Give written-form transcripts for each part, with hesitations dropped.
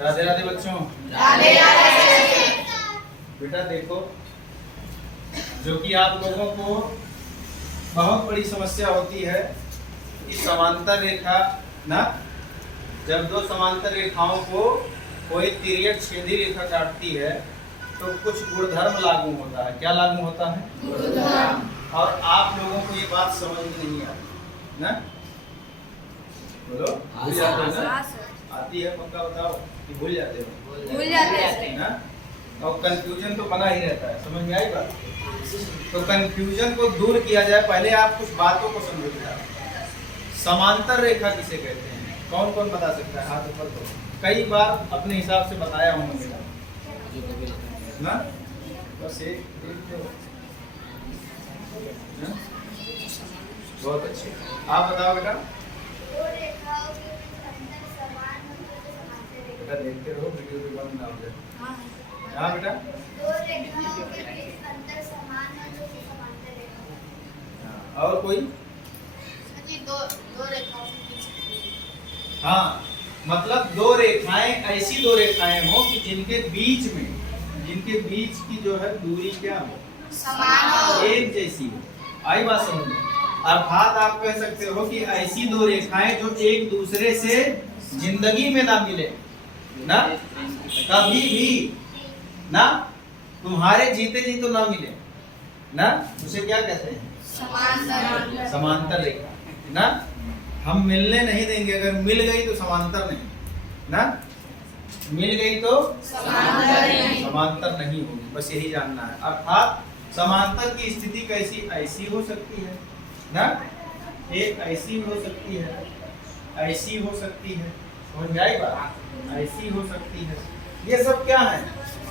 राधे राधे बच्चों। राधे राधे। बेटा देखो, जो कि आप लोगों को बहुत बड़ी समस्या होती है कि समांतर रेखा ना, जब दो समांतर रेखाओं को कोई तिर्यक छेदी रेखा काटती है तो कुछ गुणधर्म लागू होता है। क्या लागू होता है? गुणधर्म। और आप लोगों को ये बात समझ में नहीं आती ना? बोलो, भूल जाते हो ना? आती है, पक्का बताओ कि भूल जाते हो? भूल जाते हैं ना? और कंफ्यूजन तो बना ही रहता है। समझ में आई बात? तो कंफ्यूजन को दूर किया जाए, पहले आप कुछ बातों को समझो। समांतर रेखा किसे कहते हैं? कौन कौन बता सकता है? हाथ ऊपर करो। कई बार अपने हिसाब से बताया हूँ ना, बस एक ना? बहुत अच्छे। आप बताओ बेटा। बेटा देखते रहो, वीडियो भी बंद ना हो जाए। हाँ बेटा। और कोई? हाँ, मतलब दो रेखाएं, ऐसी दो रेखाएं हो कि जिनके बीच की जो है दूरी क्या हो? समान हो, एक जैसी हो। आई बात समझ में? अर्थात आप कह सकते हो कि ऐसी दो रेखाएं जो एक दूसरे से जिंदगी में ना मिले ना, कभी भी ना, तुम्हारे जीते जी तो ना मिले ना, उसे क्या कहते हैं? समांतर। समांतर रेखा ना। हम मिलने नहीं देंगे, अगर मिल गई तो समांतर नहीं ना, मिल गई तो समांतर नहीं होगी। बस यही जानना है। अर्थात समांतर की स्थिति कैसी? ऐसी हो सकती है ना, एक ऐसी हो सकती है, ऐसी हो सकती है। समझ में आई बात? ऐसी हो सकती है। ये सब क्या है?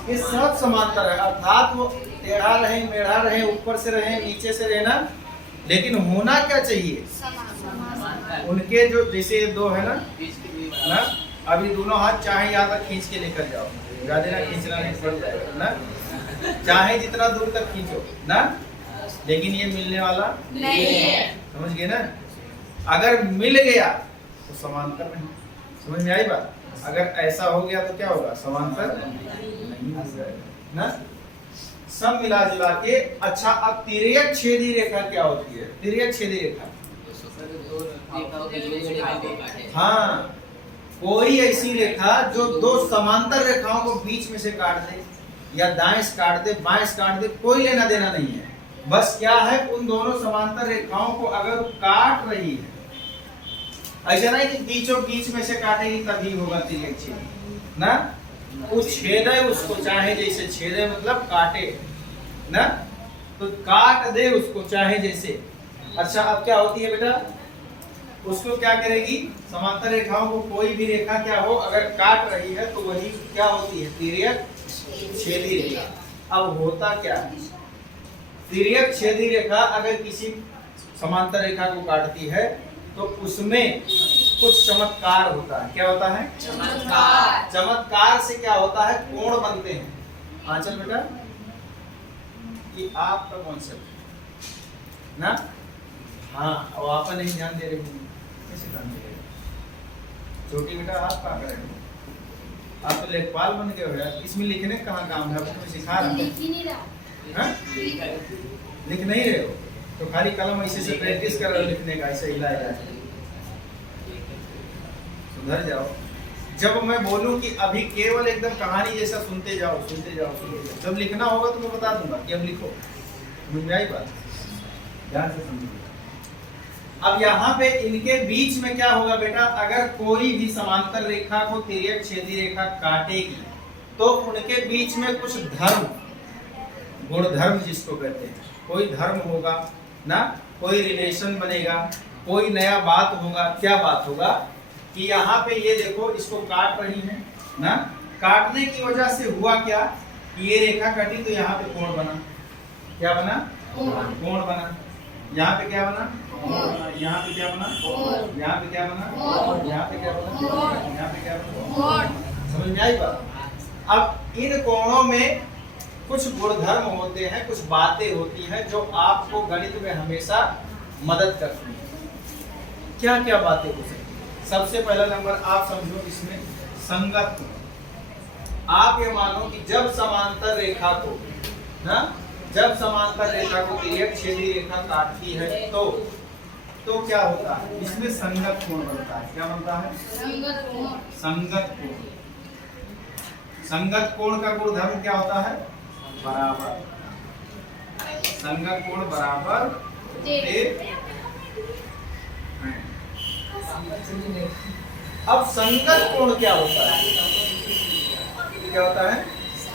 ये सब समांतर है। अर्थात वो टेढ़ा रहे, मेढ़ा रहे, ऊपर से रहे, नीचे से रहे ना, लेकिन होना क्या चाहिए? उनके जो जैसे दो है ना, अभी दोनों हाथ चाहे यहाँ तक खींच के लेकर जाओ, ज्यादा ना खींचना नहीं पड़ जाएगा ना, चाहे जितना दूर तक खींचो ना, लेकिन ये मिलने वाला नहीं है। समझ गए ना? अगर मिल गया तो समांतर नहीं। समझ में आई बात? अगर ऐसा हो गया तो क्या होगा? समांतर नहीं हो जाएगा ना। सब मिला जुला के अच्छा, अब तिर्यक छेदी रेखा क्या होती है? तिर्यक छेदी रेखा, हाँ, कोई ऐसी रेखा जो दो समांतर रेखाओं को बीच में से काट दे, या दाएं से काट दे, बाएं से काट दे, कोई लेना देना नहीं है। बस क्या है, उन दोनों समांतर रेखाओं को अगर काट रही है, ऐसा नहीं कि बीचों बीच में से काटेगी तभी होगा तिर्यक छेद ना, वो छेदे उसको, चाहे जैसे छेदे मतलब काटे ना, तो काट दे उसको चाहे जैसे। अच्छा, अब क्या होती है बेटा? उसको क्या करेगी? समांतर रेखाओं को कोई भी रेखा क्या हो, अगर काट रही है तो वही क्या होती है? तिर्यक छेदी रेखा। अब होता क्या है? तिर्यक छेदी रेखा अगर किसी समांतर रेखा को काटती है तो उसमें कुछ चमत्कार होता है। क्या होता है? चमत्कार। चमत्कार से क्या होता है? कोण बनते हैं। आंचल बेटा, ये आपका कॉन्सेप्ट ना, हाँ, और आप नहीं ध्यान दे रहे हैं, कैसे काम चलेगा? छोटी बेटा, आप क्या कर रहे हो? आप तो लेखपाल बन गए हो यार। इसमें लिखने कहाँ काम है? आपको सिखा रहा हूँ। लिख नहीं रहे हो तो खाली कलम ऐसे से प्रैक्टिस कर रहे हो लिखने का, ऐसे हिलाएगा। सुधर जाओ। जब मैं बोलूं कि अभी केवल एकदम कहानी जैसा सुनते जाओ, सुनते जाओ, सुनते जाओ, जब लिखना होगा तो मैं बता दूंगा कि अब लिखो। समझ आई बात? ध्यान से समझिए। अब यहाँ पे इनके बीच में क्या होगा बेटा? अगर कोई भी समांतर रेखा को तिर्यक छेदी रेखा काटेगी तो उनके बीच में कुछ धर्म, गुणधर्म जिसको कहते हैं, कोई धर्म होगा ना, कोई रिलेशन बनेगा, कोई नया बात होगा। क्या बात होगा? कि यहाँ पे ये देखो, इसको काट रही है ना, काटने की वजह से हुआ क्या कि ये रेखा कटी तो यहाँ पे कोण बना। क्या बना? कोण बना। यहाँ पे क्या बना? यहाँ पे क्या बना? यहाँ पे क्या बना? यहाँ पे क्या बना? यहाँ पे क्या बना? समझ में आई बात? अब इन कोणों में कुछ गुणधर्म होते हैं, कुछ बातें होती हैं जो आपको गणित में हमेशा मदद करती है। क्या क्या बातें हो सकती हैं? सबसे पहला नंबर आप समझो, इसमें संगत आप ये मानो कि जब समांतर रेखा को ना, जब समांतर रेखा को तिर्यक छेदी रेखा काटती है तो क्या होता है, इसमें संगत कोण बनता है। क्या बनता है? संगत कोण। संगत कोण। संगत कोण का गुणधर्म क्या होता है? बराबर। संगत कोण बराबर होते हैं। अब संगत कोण क्या होता है? क्या होता है?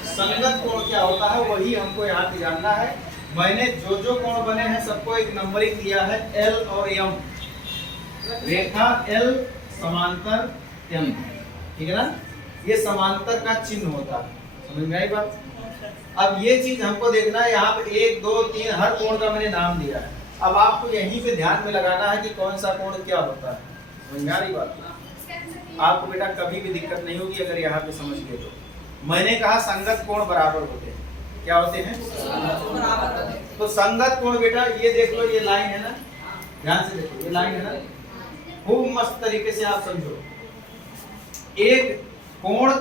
संगत कोण क्या होता है वही हमको यहाँ पे जानना है। मैंने जो कोण बने हैं सबको एक नंबरिंग दिया है, L और M। रेखा L समांतर M, ठीक है ना? ये समांतर का चिन्ह होता है। समझ में आई बात? अब ये चीज हमको देखना है, यहाँ पे 1 2 3 हर कोण का मैंने नाम दिया है। अब आपको यहीं पे ध्यान में लगाना है कि कौन सा कोण क्या होता है। समझ में आ रही बात? आपको बेटा कभी भी दिक्कत नहीं होगी अगर यहाँ पे समझ गए तो। मैंने कहा संगत कोण बराबर होते हैं। क्या होते हैं? तो संगत कोण बेटा ये देख लो, ये लाइन है ना, ध्यान से देखो, ये लाइन है ना, खूब मस्त तरीके से आप समझो। एक कोण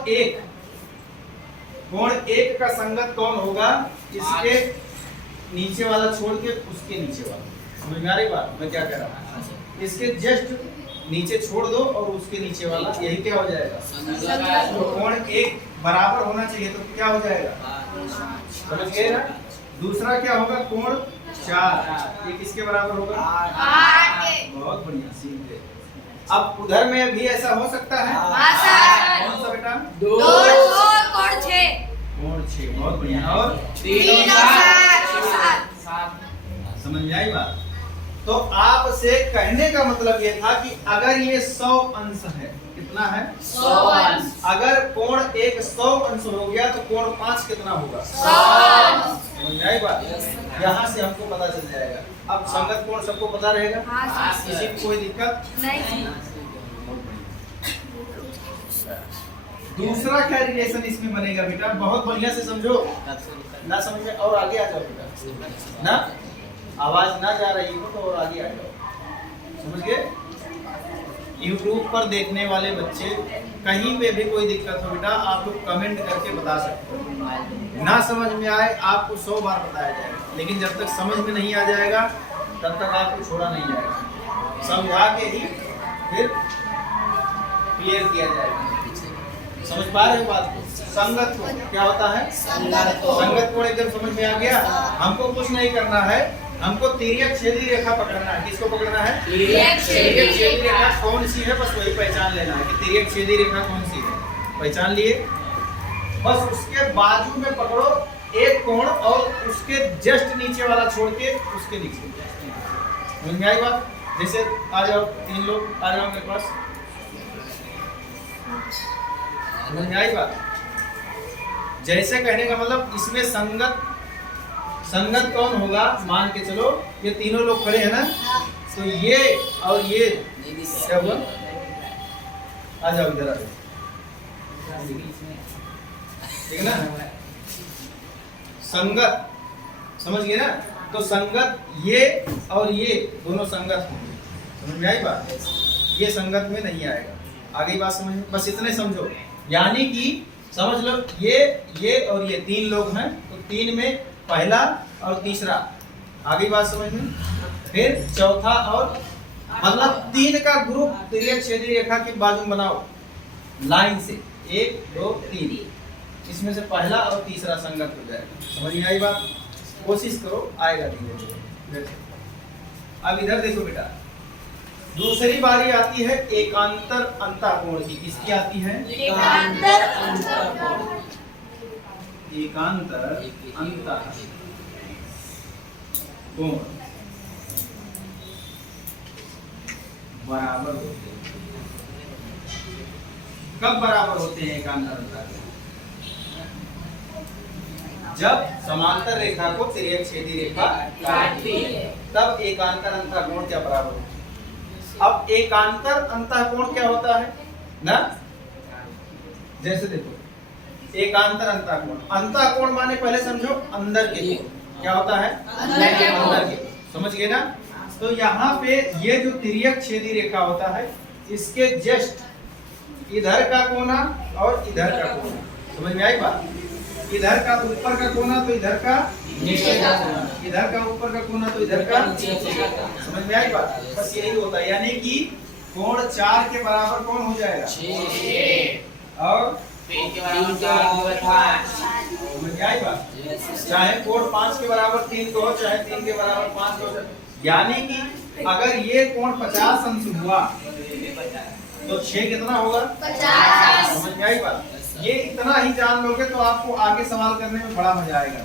एक का संगत कौन होगा? इसके नीचे वाला छोड़ के उसके नीचे वाला। समझ में आ रही बात मैं क्या कह रहा हूँ? इसके जस्ट नीचे छोड़ दो और उसके नीचे वाला, यही क्या हो जाएगा? तो कोण एक बराबर होना चाहिए, तो क्या हो जाएगा? समझ गए ना? दूसरा क्या होगा? कोण 4, ये किसके बराबर होगा? 8। बहुत बढ़िया, सीख गए। अब उधर में भी ऐसा हो सकता है? कौन सा बेटा? 2 कोण 6। कोण 6, बहुत बढ़िया। और 3 और 7। समझ में आई बात? तो आपसे कहने का मतलब ये था कि अगर ये 100 अंश है, कितना है? 100 अंश। अगर कोण एक 100 अंश हो गया तो कोण 5 कितना होगा? 100 अंश। समझ में आई बात? यहाँ से हमको पता चल जाएगा। अब संगत कोण सबको पता रहेगा, हाँ, किसी को कोई दिक्कत नहीं। दूसरा क्या रिलेशन इसमें बनेगा बेटा? बहुत बढ़िया से समझो, ना समझ में और आगे आ जाओ बेटा ना, आवाज ना जा रही हो तो और आगे आ जाओ। समझ गए? YouTube पर देखने वाले बच्चे कहीं पे भी कोई दिक्कत हो बेटा आप लोग कमेंट करके बता सकते हो। ना समझ में आए आपको 100 बार बताया जाएगा, लेकिन जब तक समझ में नहीं आ जाएगा तब तक आपको छोड़ा नहीं जाएगा। समझा के ही फिर क्लियर किया जाएगा। समझ पा रहे हो बात को? संगत कोण क्या होता है? संगत कोण एकदम समझ में आ गया। हमको कुछ नहीं करना है, हमको तिर्यक छेदी रेखा पकड़ना है। किसको पकड़ना है? तिर्यक छेदी रेखा कौन सी है, बस वही पहचान लेना है कि तिर्यक छेदी रेखा कौन सी है। पहचान लिए, बस उसके बाजू में पकड़ो एक कोण और उसके जस्ट नीचे वाला छोड़ के उसके नीचे। समझ में आई बात? जैसे आ जाओ 3 लोग आ जाओ मेरे पास। समझ में आई बात? जैसे कहने का मतलब इसमें संगत कौन होगा? मान के चलो ये तीनों लोग खड़े हैं ना, तो ये और ये क्या हुआ? आ जाओ इधर आ जाओ, ठीक है ना? संगत समझ गए ना? तो संगत ये और ये दोनों संगत होंगे। समझ में आई बात? ये संगत में नहीं आएगा। आगे बात समझ में, बस इतने समझो। यानी कि समझ लो ये और ये 3 लोग हैं, तो 3 में पहला और तीसरा। आगे बात समझ में? फिर चौथा और मतलब 3 का ग्रुप तिर्यक छेदी रेखा की बाजू बनाओ लाइन से, 1 2 3। इसमें से पहला और तीसरा संगत हो जाएगा। समझ में आई बात? कोशिश करो, आएगा धीरे धीरे। अब इधर देखो बेटा, दूसरी बारी आती है एकांतर अंतःकोण की। किसकी आती है? एकांतर अंतःकोण। एकांतर अंतःकोण बराबर होते हैं। कब बराबर होते हैं एकांतर अंतःकोण? जब समांतर रेखा को तिर्यक छेदी रेखा काटती है, तब एकांतर अंतःकोण क्या बराबर होते हैं? अब एकांतर अंतःकोण क्या होता है ना? जैसे देखो एकांतर अंतःकोण, अंतःकोण माने पहले समझो अंदर के कोण। क्या होता है? अंदर के। समझ गए ना? तो यहाँ पे ये जो तिर्यक छेदी रेखा होता है, इसके जस्ट इधर का कोना और इधर का कोना, समझ में आई बात? इधर का ऊपर का कोना तो इधर का नीचे का कोना, इधर का ऊपर का कोना तो इधर का नीचे का कोना। समझ में आई बात? बस यही होता है, यानी कि कोण 4 के बराबर कौन हो जाएगा? 6 और 3 के बराबर 5। समझ में आई बात? चाहे कोण 5 के बराबर 3 को हो, चाहे 3 के बराबर 5 को हो, यानी कि अगर ये कोण 50 अंश हुआ तो 6 कितना होगा? 50। समझ में आई बात? ये इतना ही जान लोगे तो आपको आगे सवाल करने में बड़ा मजा आएगा।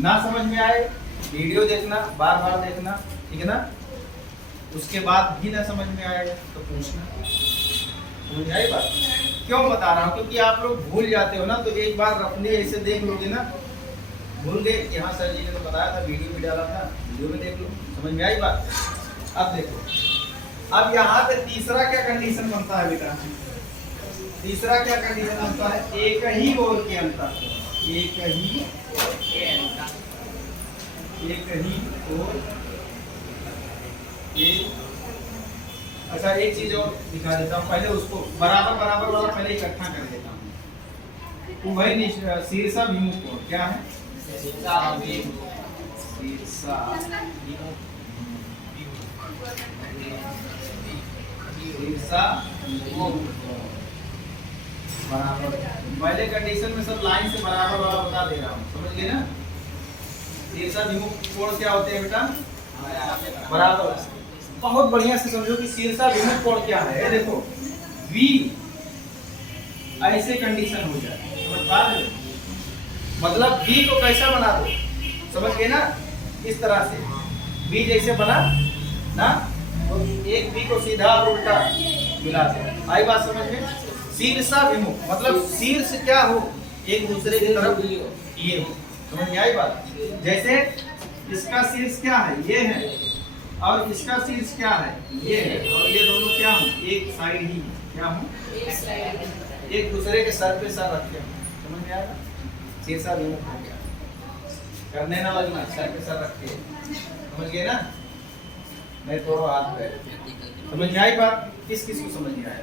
ना समझ में आए वीडियो देखना, बार बार देखना, ठीक है ना? उसके बाद भी ना समझ में आए तो पूछना। समझ में आई बात? क्यों बता रहा हूँ? क्योंकि आप लोग भूल जाते हो ना, तो एक बार अपने ऐसे देख लोगे ना, भूल गए कि हाँ सर जी ने तो बताया था, वीडियो भी डाला था, वीडियो में देख लो। समझ में आई बात? अब देखो, अब यहाँ पे तीसरा क्या कंडीशन बनता है बेटा? तीसरा क्या कंडीशन बनता है? एक ही ओर के अंतर, एक ही ओर एक। अच्छा एक चीज और दिखा देता हूँ, पहले उसको बराबर बराबर वाला पहले इकट्ठा कर देता हूँ। उभय शीर्षा विमुख कोण क्या है? शीर्षा बराबर। पहले कंडीशन में सब लाइन से बराबर वाला बता दे रहा हूँ, समझ गए ना? शीर्षा विमुख कोण क्या होते हैं बेटा? बराबर। बहुत बढ़िया से समझो कि शीर्षा विमुख कोण क्या है। देखो V ऐसे कंडीशन हो जाए, समझ पा रहे हो? मतलब V को कैसा बना दो, समझ गए ना? इस तरह से V जैसे बना ना, तो एक V को सीधा और उल्टा मिला दो। आई बात समझ में? शीर्षा विमुख मतलब शीर्ष क्या हो, एक दूसरे की तरफ ये हो। समझ में आई बात? जैसे इसका शीर्ष क्या है? ये है, और इसका शीर्ष क्या है? ये है, और ये दोनों क्या हो? एक साइड ही क्या हो? एक दूसरे के सर पे सर रखे हो। समझ में आएगा? शीर्षा विमुख हो गया, करने ना लगना, सर पे सर रखे। समझ गए ना? नहीं तो हाथ पे। समझ में आई बात? किस किस को समझ में आया?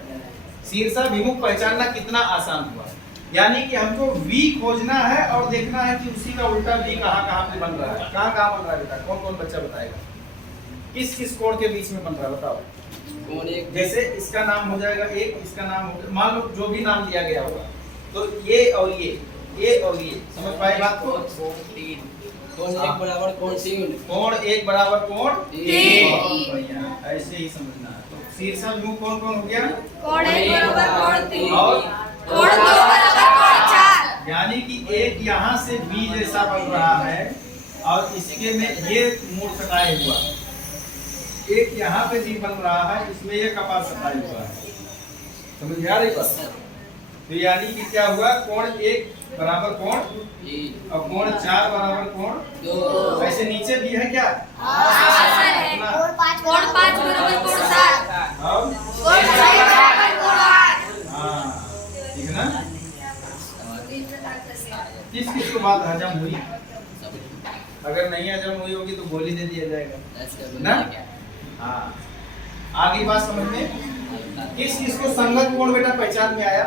शीर्षा विमुख पहचानना कितना आसान हुआ। यानी कि हमको V खोजना है और देखना है कि उसी का उल्टा V कहाँ कहाँ पे बन रहा है। कहाँ कहाँ बन रहा है बेटा? कौन कौन बच्चा बताएगा? किस किस कोण के बीच में बन रहा है बताओ? कोण एक। जैसे इसका नाम हो जाएगा एक, इसका नाम हो, मान लो जो भी नाम दिया गया होगा, तो ये और ये और ये। समझ पाए बात को? कोण एक बराबर कोण 3। कोण एक बराबर कोण 3। बहुत बढ़िया, ऐसे ही समझना है। तो शीर्षा विमुख कौन कौन हो गया? कोण 1 बराबर कोण 3 और कोण 2 बराबर कोण 4। यानी कि एक यहाँ से V जैसा बन रहा है और इसके में ये मूड सटाए हुआ, एक यहाँ पे भी बन रहा है, इसमें ये कपाल सटाए हुआ है। समझ में आ रही बात? तो यानी कि क्या हुआ? कोण 1 बराबर कोण 3 और कोण 4 बराबर कोण 2। ऐसे नीचे भी है क्या? कोण 5 बराबर कोण 7 और कोण 6 बराबर कोण 8। हाँ ठीक है ना? किस किस को बात हजम हुई? अगर नहीं हजम हुई होगी तो गोली दे दिया जाएगा ना? हाँ आगे बात समझ में? किस किस को संगत कोण बेटा पहचान में आया?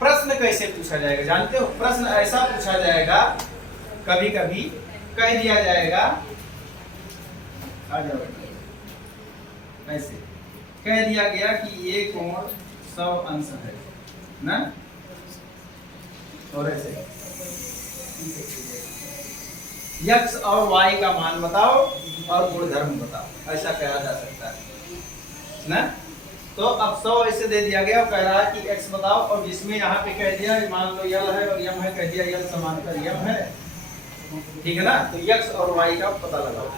प्रश्न कैसे पूछा जाएगा जानते हो? प्रश्न ऐसा पूछा जाएगा, कभी कभी कह दिया जाएगा, आ जाओ बेटा, ऐसे कह दिया गया कि ये कोण 100 अंश है ना, और ऐसे x और y का मान बताओ और गुणधर्म बताओ, ऐसा कहा जा सकता है ना? तो अब 100 ऐसे दे दिया गया, कह रहा है कि x बताओ, और जिसमें यहाँ पे कह दिया मान लो यल है और यम है, कह दिया यल समांतर यम है, ठीक है ना? तो x और y का पता लगाओ।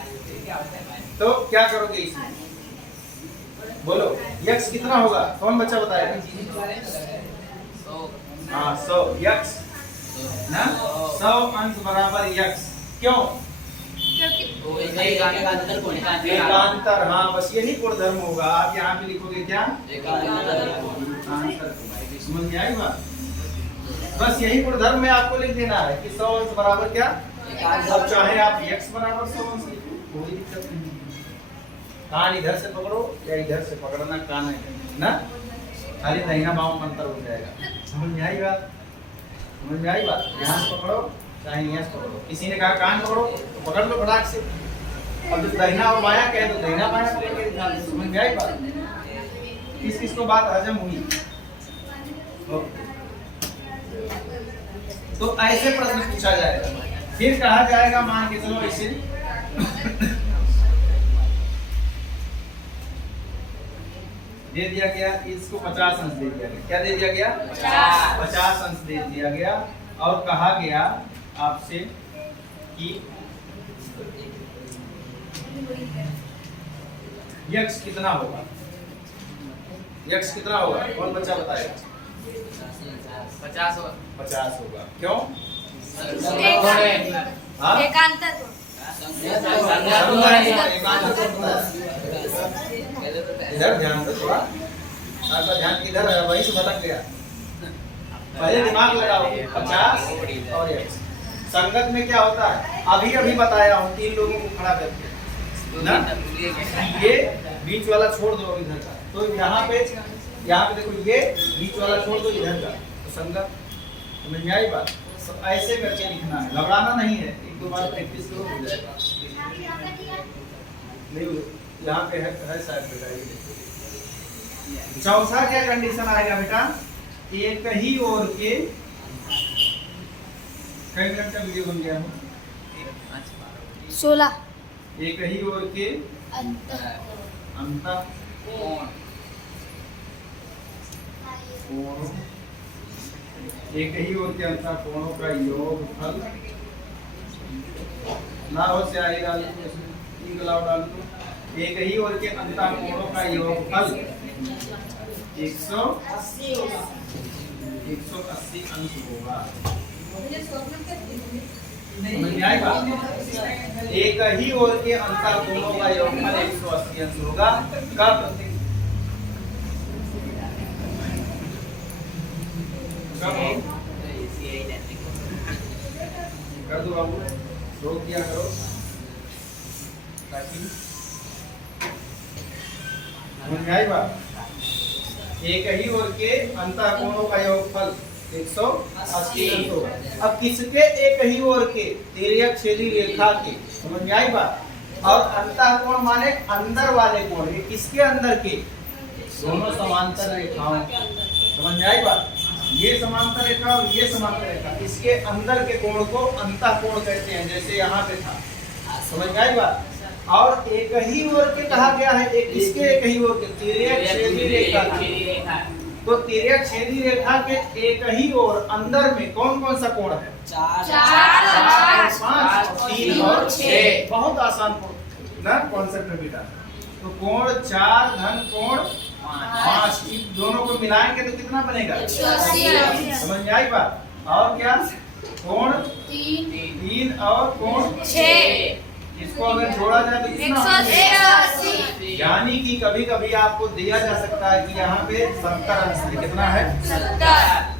तो क्या करोगे इसमें? बोलो x कितना होगा? कौन बच्चा बताएगा? हाँ 100 x ना, 100 अंश बराबर x। क्यों? एकांतर। हाँ बस यही गुणधर्म होगा। आप यहाँ पे लिखोगे क्या? एकांतर। समझ में आई बात? बस यही गुणधर्म में आपको लिख देना है कि 100 अंश बराबर क्या? अब चाहे आप x बराबर 100 अंश लिखो, कोई दिक्कत नहीं। कान इधर से पकड़ो या इधर से पकड़ना, कान है ना, खाली दाहिना बाम अंतर हो जाएगा। समझ में आई बात? समझ में आई बात? यहाँ से पकड़ो चाहे यहाँ से पकड़ो। किसी ने कहा कान पकड़ो तो पकड़ लो फटाक से। अब जब दाहिना और बायां कहे तो दाहिना बायां पकड़ के ध्यान से। समझ में आई बात? किस किस को बात हजम हुई? तो ऐसे प्रश्न पूछा जाएगा। फिर कहा जाएगा मान के चलो ऐसे दे दिया गया, इसको 50 अंश दे दिया गया। क्या दे दिया गया? 50 अंश दे दिया गया। और कहा गया आपसे कि यक्ष कितना होगा? यक्ष कितना होगा? कौन बच्चा बताएगा? 50 होगा। क्यों? हाँ? एकांतर को। इधर ध्यान दो थोड़ा। आपका ध्यान किधर है? वहीं से भटक गया। पहले दिमाग लगाओ। 50 और x। संगत में क्या होता है? अभी अभी बताया हूँ 3 लोगों को खड़ा करके ना, ये बीच वाला छोड़ दो इधर का, तो यहाँ पे देखो ये बीच वाला छोड़ दो इधर का, तो संगत। समझ में आई बात? तो ऐसे करके लिखना है, घबराना नहीं है। 1-2 बार प्रैक्टिस करो हो जाएगा। नहीं यहाँ पे है शायद बेटा ये। चौथा क्या कंडीशन आएगा बेटा? एक ही ओर के कई मिनट का वीडियो बन गया हूँ। 16 एक ही ओर के अंतः कोणों, एक ही ओर के अंतः कोणों का योगफल ना हो से आई डाल दो। एक ही ओर के अंतः कोणों का योगफल 180 अंश होगा। एक ही ओर के अंतर कोणों का योगफल 180 अंश होगा। कब? कर दो बाबू, रोक दिया करो ताकि समझ में आई बात। एक ही ओर के अंतर कोणों का योगफल 180 अंश होगा। अब किसके? एक ही ओर के तिर्यक छेदी रेखा के। समझ में आई बात? और अंतः कोण माने अंदर वाले कोण। ये किसके अंदर के? दोनों समांतर रेखाओं। समझ में आई बात? ये समांतर रेखा और ये समांतर रेखा, इसके अंदर के कोण को अंतः कोण कहते हैं, जैसे यहाँ पे था। समझ में आई बात? और एक ही ओर के कहा गया है। किसके? एक ही ओर के तिर्यक छेदी रेखा। तो तिर्यक छेदी रेखा के एक ही ओर अंदर में कौन कौन सा कोण है? 4, 5, 3 और 6। बहुत आसान ना कॉन्सेप्ट है बेटा। तो कोण 4 धन कोण 5, इन दोनों को मिलाएंगे तो कितना बनेगा? 180। समझ में आई बात? और क्या? कोण 3 और कोण 6। इसको अगर जोड़ा जाए तो कितना? 180। यानी कि कभी कभी आपको दिया जा सकता है कि यहाँ पे 70 अंश है। कितना है?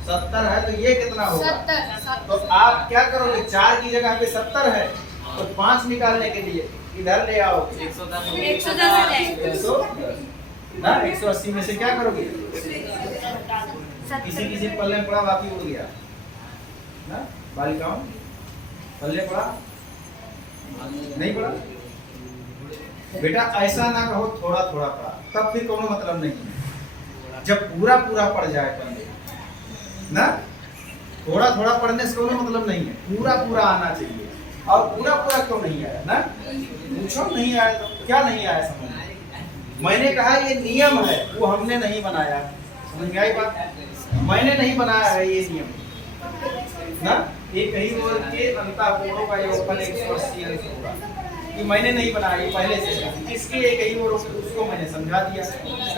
70 है। तो ये कितना होगा? 70। तो आप क्या करोगे? 4 की जगह पे 70 है तो 5 निकालने के लिए इधर ले आओ 110 ना। 180 में से क्या करोगे? किसी पल्ले में पड़ा, बाकी उड़ गया ना। बालिकाओं पल्ले पड़ा नहीं पड़ा बेटा? ऐसा ना कहो थोड़ा थोड़ा पड़ा, तब फिर कोनो मतलब नहीं है। जब पूरा पूरा पड़ जाए पढ़ने ना, थोड़ा थोड़ा पढ़ने से कोनो मतलब नहीं है, पूरा पूरा आना चाहिए। और पूरा पूरा क्यों नहीं आया ना? पूछो नहीं आया तो क्या नहीं आया समझ में? मैंने कहा ये नियम है, वो हमने नहीं बनाया। समझ में आई बात? मैंने नहीं बनाया है ये नियम ना। एक ही ओर के अंतः कोणों का योगफल 180 अंश होगा। ये मैंने नहीं बनाया, ये पहले से है। किसके एक ही ओर उसको मैंने समझा दिया।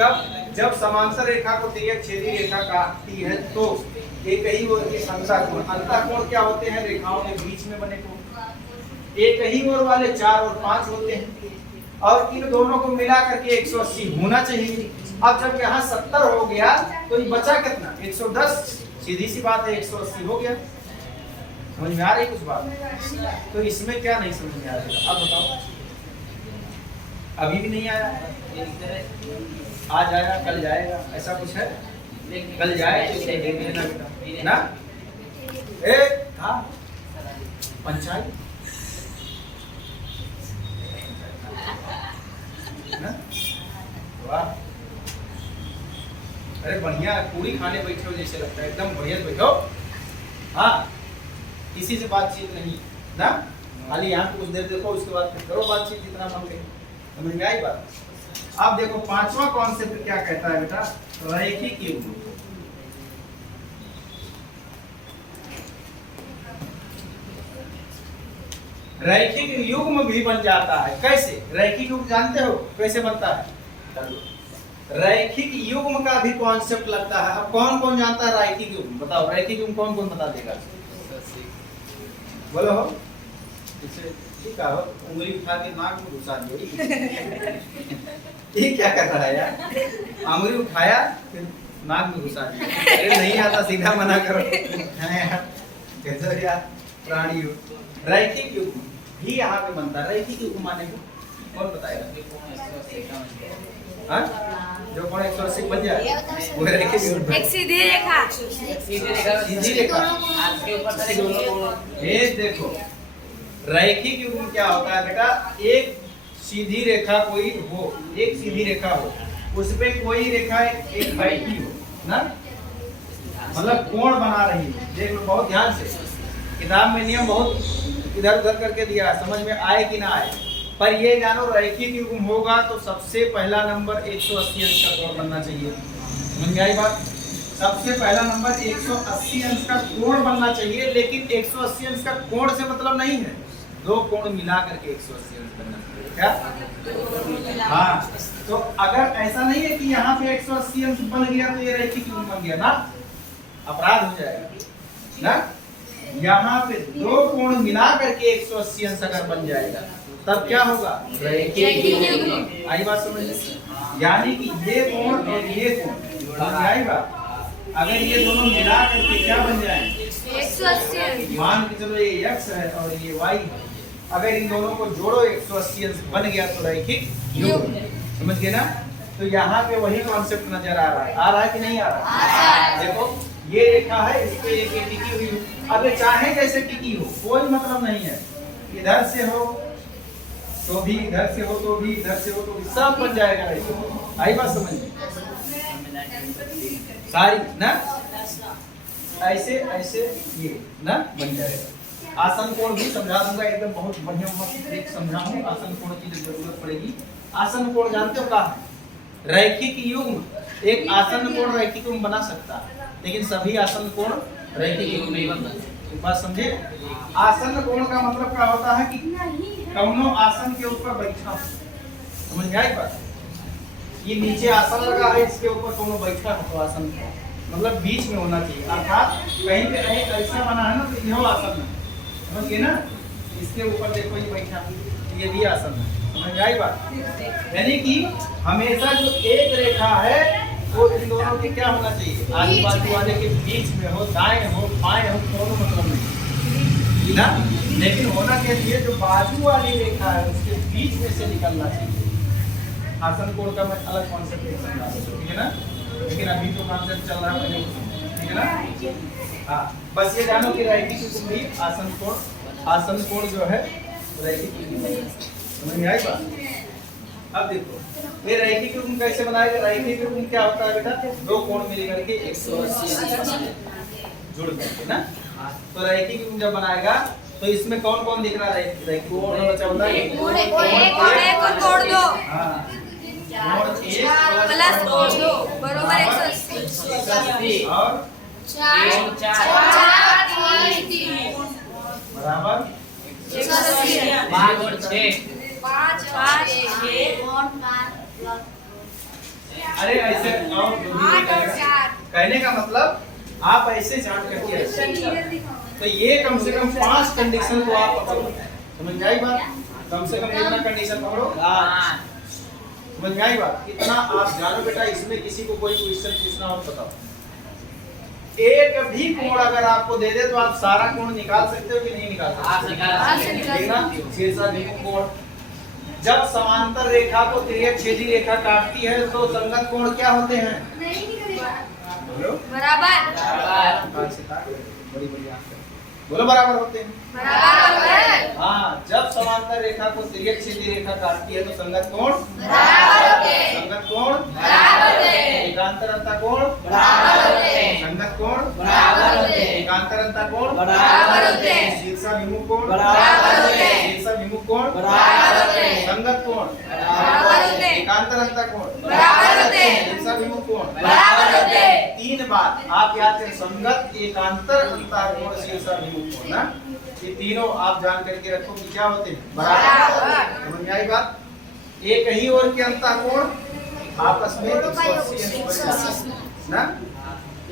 कब? जब समांतर रेखा को तिर्यक छेदी रेखा काटती है तो एक ही ओर के अंतः कोण, अंतः कोण क्या होते हैं? रेखाओं के बीच में बने कोण। एक ही ओर वाले 4 और 5 होते हैं और इन दोनों को मिला करके 180 होना चाहिए। अब जब यहाँ 70 हो गया तो ये बचा कितना? 110। सीधी सी बात है, 180 हो गया। समझ में आ रही कुछ बात? तो इसमें क्या नहीं समझ में आ रहा? अब बताओ। अभी भी नहीं आया? आज आया कल जाएगा ऐसा कुछ है? कल जाए तो इसे देख लेना बेटा ना। ए हाँ पंचायत ना। वाह अरे बढ़िया पूरी खाने बैठे हो जैसे लगता है एकदम बढ़िया बैठो। हाँ किसी से बातचीत नहीं ना, खाली यहाँ पे कुछ देर देखो उसके बाद फिर करो बातचीत जितना मन करे। समझ में आई बात। अब देखो पांचवा कॉन्सेप्ट क्या कहता है बेटा, रैखिक युग्म। रैखिक युग्म भी बन जाता है। कैसे रैखिक युग्म जानते हो कैसे बनता है? रैखिक युग्म का भी कॉन्सेप्ट लगता है। अब कौन कौन जानता है रैखिक युग्म? बताओ रैखिक युग्म कौन कौन बता देगा? बोलो हो इसे ठीक है। उंगली उठा के नाक में घुसा दिया। ये क्या कर रहा है यार? उंगली उठाया फिर नाक में घुसा दिया। अरे नहीं आता सीधा मना करो। है यार कैसे यार प्राणी हो। रैखिक युग्म भी यहाँ पे बनता है। रैखिक युग्म माने को कौन बताएगा? हाँ जो कोण 180 बन जाए वो रैखिक युग्म। एक सीधी रेखा। सीधी रेखा आपके ऊपर से दोनों कोण। ये देखो रैखिक युग्म क्या होता है बेटा, एक सीधी रेखा कोई हो, एक सीधी रेखा हो, उस पे कोई रेखा एक बैठी हो ना, मतलब कोण बना रही है। देख लो बहुत ध्यान से, किताब में नियम बहुत इधर उधर करके दिया है, समझ में आए कि ना आए। पर ये जानो रैखिक युग्म होगा तो सबसे पहला नंबर 180 अंश का कोण बनना चाहिए। समझ में आई बात? सबसे पहला नंबर 180 अंश का कोण बनना चाहिए। लेकिन 180 अंश का कोण से मतलब नहीं है, दो कोण मिला करके 180 अंश बनना चाहिए। क्या? हाँ तो अगर ऐसा नहीं है कि यहाँ पे 180 अंश बन गया तो ये रैखिक युग्म बन गया ना, अपराध हो जाएगा ना। यहाँ पे दो कोण मिला करके 180 अंश अगर बन जाएगा तब क्या होगा? रैखिक युग्म। आई बात समझ में? यानी कि ये कोण और ये कोण आई बात, अगर ये दोनों मिला करके क्या बन जाए? 180। मान के चलो ये x है और ये y है, अगर इन दोनों को जोड़ो 180 अंश बन गया तो रैखिक युग्म। समझ गए ना? तो यहाँ पे वही कॉन्सेप्ट नजर आ रहा है कि नहीं आ रहा? देखो ये रेखा है, इस पे एक टिकी हुई, अब चाहे जैसे टिकी हो कोई मतलब नहीं है। इधर से हो तो भी, इधर से हो तो भी, इधर से हो तो भी, सब बन जाएगा ऐसे। आई बात समझ में? सारी ना ऐसे ऐसे ये ना बन जाएगा। आसन कोण भी समझा दूंगा एकदम बहुत बढ़िया मस्त एक समझाऊं। आसन कोण की जरूरत पड़ेगी। आसन कोण जानते हो क्या है? रैखिक युग्म एक आसन कोण रैखिक युग्म बना सकता है, लेकिन सभी आसन कोण रैखिक युग्म नहीं बनता। बात समझे? आसन कोण का मतलब क्या होता है कि कौनो आसन के ऊपर बैठा। समझ में आई बात? ये नीचे आसन लगा है, इसके ऊपर कौनो बैठा है तो आसन मतलब बीच में होना चाहिए, अर्थात कहीं पे कहीं ऐसा बना है ना तो यह आसन है। समझ गए ना? इसके ऊपर देखो ये बैठा, ये भी आसन है। समझ में आई बात? यानी कि हमेशा जो एक रेखा है वो इन दोनों के क्या होना चाहिए? आजू बाजू वाले के बीच में हो, दाएं हो बाएं हो, दोनों मतलब नहीं ना, लेकिन होना क्या चाहिए? जो बाजू वाली रेखा है उसके बीच में से निकलना चाहिए। आसन कोण का मैं अलग कॉन्सेप्ट समझा दूं, ठीक है ना? लेकिन अभी तो कॉन्सेप्ट चल रहा है, ठीक है ना? हाँ बस ये जानो कि रैखिक युग्म भी आसन कोण जो है रैखिक युग्म। समझ में आई बात? अब देखो ये रैखिक युग्म कैसे बनाएगा? रैखिक युग्म क्या होता है बेटा? दो कोण मिल करके 180 जुड़ करके ना। तो रैखिक युग्म जब बनाएगा तो इसमें कौन कौन दिख रहा है? रैखिक युग्म बचा होता है कोण एक और कोण दो। हाँ कोण एक प्लस कोण दो बरोबर 180 और 4 बराबर 5 और 6 अरे ऐसे और जो भी करेगा। कहने का मतलब आप ऐसे जान करके रखिए तो ये कम से कम 5 कंडीशन को आप पकड़ो। समझ में आई बात? कम से कम कितना कंडीशन पकड़ो? समझ में आई बात? इतना आप जानो बेटा। इसमें किसी को कोई क्वेश्चन पूछना हो बताओ। एक भी कोण अगर आपको दे दे तो आप सारा कोण निकाल सकते हो कि नहीं निकाल सकते? देखना शीर्षाभिमुख कोण, जब समांतर रेखा को तिर्यक छेदी रेखा काटती है तो संगत कोण क्या होते हैं? बोलो बराबर कान से ताक, बड़ी बड़ी आंखें। बोलो बराबर होते हैं। बराबर हाँ, जब समांतर रेखा को तिर्यक सीधी रेखा काटती है तो संगत कोण बराबर होते हैं। संगत कोण बराबर होते हैं। एकांतर अंता कोण बराबर होते हैं। संगत कोण बराबर होते हैं। एकांतर अंता कोण बराबर होते हैं। शीर्षाभिमुख कोण बराबर होते हैं। शीर्षाभिमुख कोण बराबर होते हैं। संगत कोण बराबर होते हैं। एकांतर अंता कोण बराबर होते हैं। शीर्षाभिमुख कोण बराबर होते हैं। 3 बार आप याद करें, संगत एकांतर अंता कोण शीर्षाभिमुख कोण ना, ये तीनों आप जान करके रखो कि क्या होते हैं बराबर। समझ में आई बात। एक ही ओर के अंता कोण आपस में 180 ना,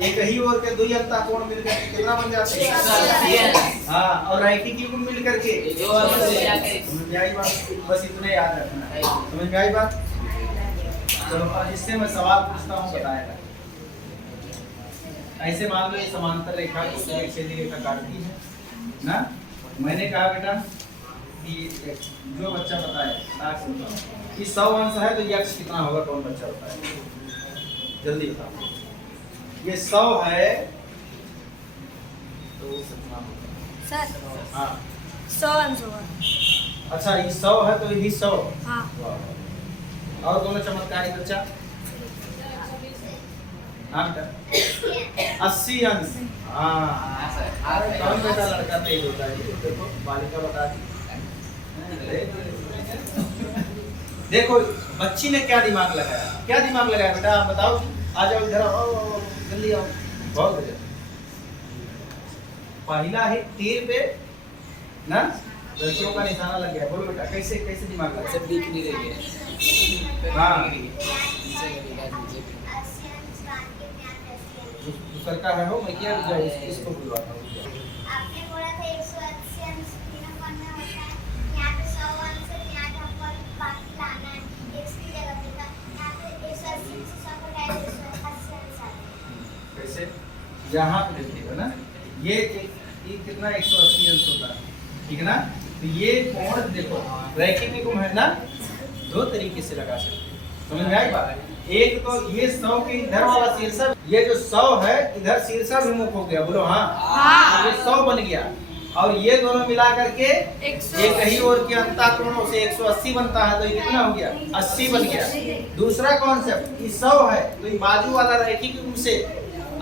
एक ही ओर के दो अंता कोण मिलकर के कितना बन जाते हैं 180। हाँ, और राइटी की कोण मिल करके जो है समझ में आई बात। बस इतना याद रखना है, समझ में आई बात। चलो अब इससे मैं सवाल पूछता हूँ, बताएगा। ऐसे मान लो ये समांतर रेखा को एक सीधी रेखा काटती है ना। मैंने कहा बेटा कि जो बच्चा बताए ताक से बताओ कि 100 अंश है तो यक्ष कितना होगा, कौन बच्चा बताए, जल्दी बताओ। ये 100 है तो कितना होगा? सर हाँ 100 अंश होगा। अच्छा, ये 100 है तो ये भी 100। हाँ वाह। और दोनों चमत्कारी बच्चा हाँ बेटा 80 अंश। हाँ कौन बेटा लड़का तेज होता है, देखो बालिका बता दी। देखो बच्ची ने क्या दिमाग लगाया, क्या दिमाग लगाया बेटा, आप बताओ। आ जाओ इधर, आओ जल्दी आओ। बहुत बढ़िया। पहला है तीर पे ना, लड़कियों का निशाना लग गया। बोलो बेटा कैसे कैसे दिमाग लगाया। सब दिख नहीं रही है। हाँ नीचे करेगा, नीचे करेगा। दूसर का है हो, मैं क्या इसको बुलवाता हूँ। आपने बोला था 180 अंश तीनों कोण में होता है। यहाँ पे 100 अंश है, यहाँ पे हमको बाकी लाना है x की जगह पे। यहाँ पे 180 से 100 को घटाए तो 180 अंश आता है। कैसे, यहाँ पे देखिएगा ना, ये कितना 180 अंश होता है, ठीक है ना। तो ये कोण देखो रैखिक कोण है ना, दो तरीके से लगा सकते हैं, समझ में आई बात। एक तो ये 100 के इधर वाला शीर्षा, ये जो 100 है इधर शीर्षाभिमुख हो गया, बोलो हाँ। हाँ। ये 100 बन गया, और ये दोनों मिला करके 100 एक ही ओर के अंता कोणों से 180 बनता है, तो ये कितना हो गया 80 बन गया। दूसरा कॉन्सेप्ट, ये 100 है तो ये बाजू वाला रैखिक रूप से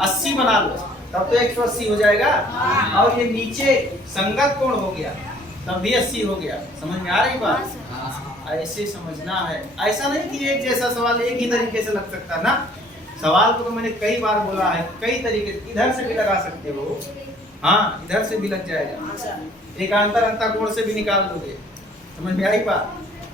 80 बना लो, तब तो 180 हो जाएगा। और ये नीचे संगत कोण हो गया, तब भी 80 हो गया। समझ में आ रही बात। ऐसे समझना है, ऐसा नहीं कि एक जैसा सवाल एक ही तरीके से लग सकता ना। सवाल को तो मैंने कई बार बोला है, कई तरीके, इधर से भी लगा सकते हो, हाँ इधर से भी लग जाएगा, एकांतर अंता कोण से भी निकाल दोगे। समझ में आई बात।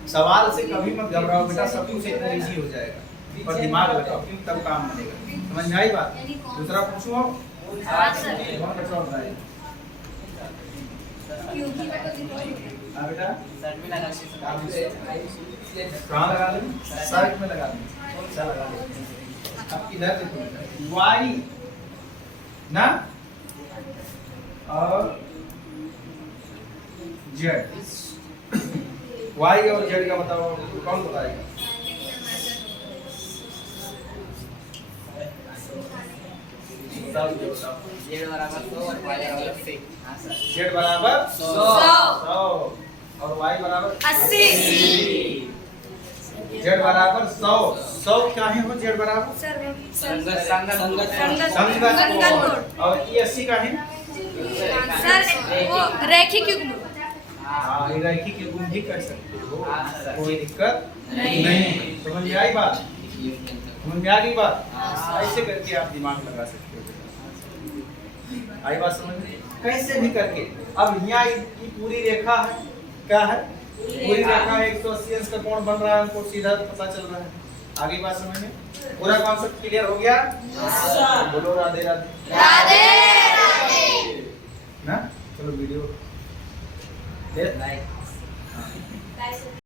सवाल से कभी मत घबराओ बेटा, सब कुछ इतना इजी हो जाएगा, पर दिमाग लगाओ क्यों, तब काम बनेगा। समझ में आई बात। दूसरा पूछो, कौन बच्चा बताए। हाँ बेटा शर्ट में लगा कहाँ लगा दें, साइड में लगा दें, कौन सा लगा दें। अब इधर देखो बेटा, वाई ना और जेड, वाई और जेड का बताओ, कौन बताएगा। जेड बराबर 100 और y बराबर 80। हाँ सर। जेड बराबर 100 100 और वाई बराबर 80। जेड बराबर 100 काहे हो जेड बराबर सर संगत संगत संगत कोण, और ये 80 का है। सर वो रैखिक युग्म। हाँ ये रैखिक के गुण भी कर सकते हो, हाँ, सर। कोई दिक्कत नहीं। नहीं। समझ में आई बात, समझ में आ गई बात। ऐसे करके आप दिमाग लगा सकते हो, आई बात समझ में। कैसे भी करके, अब यहाँ ये पूरी रेखा है, क्या है पूरी रेखा 180 अंश का कोण बन रहा है, हमको सीधा पता चल रहा है। आगे बात समझ में, पूरा कॉन्सेप्ट क्लियर हो गया। बोलो राधे राधे राधे राधे। ना। चलो वीडियो लाइक हाँ।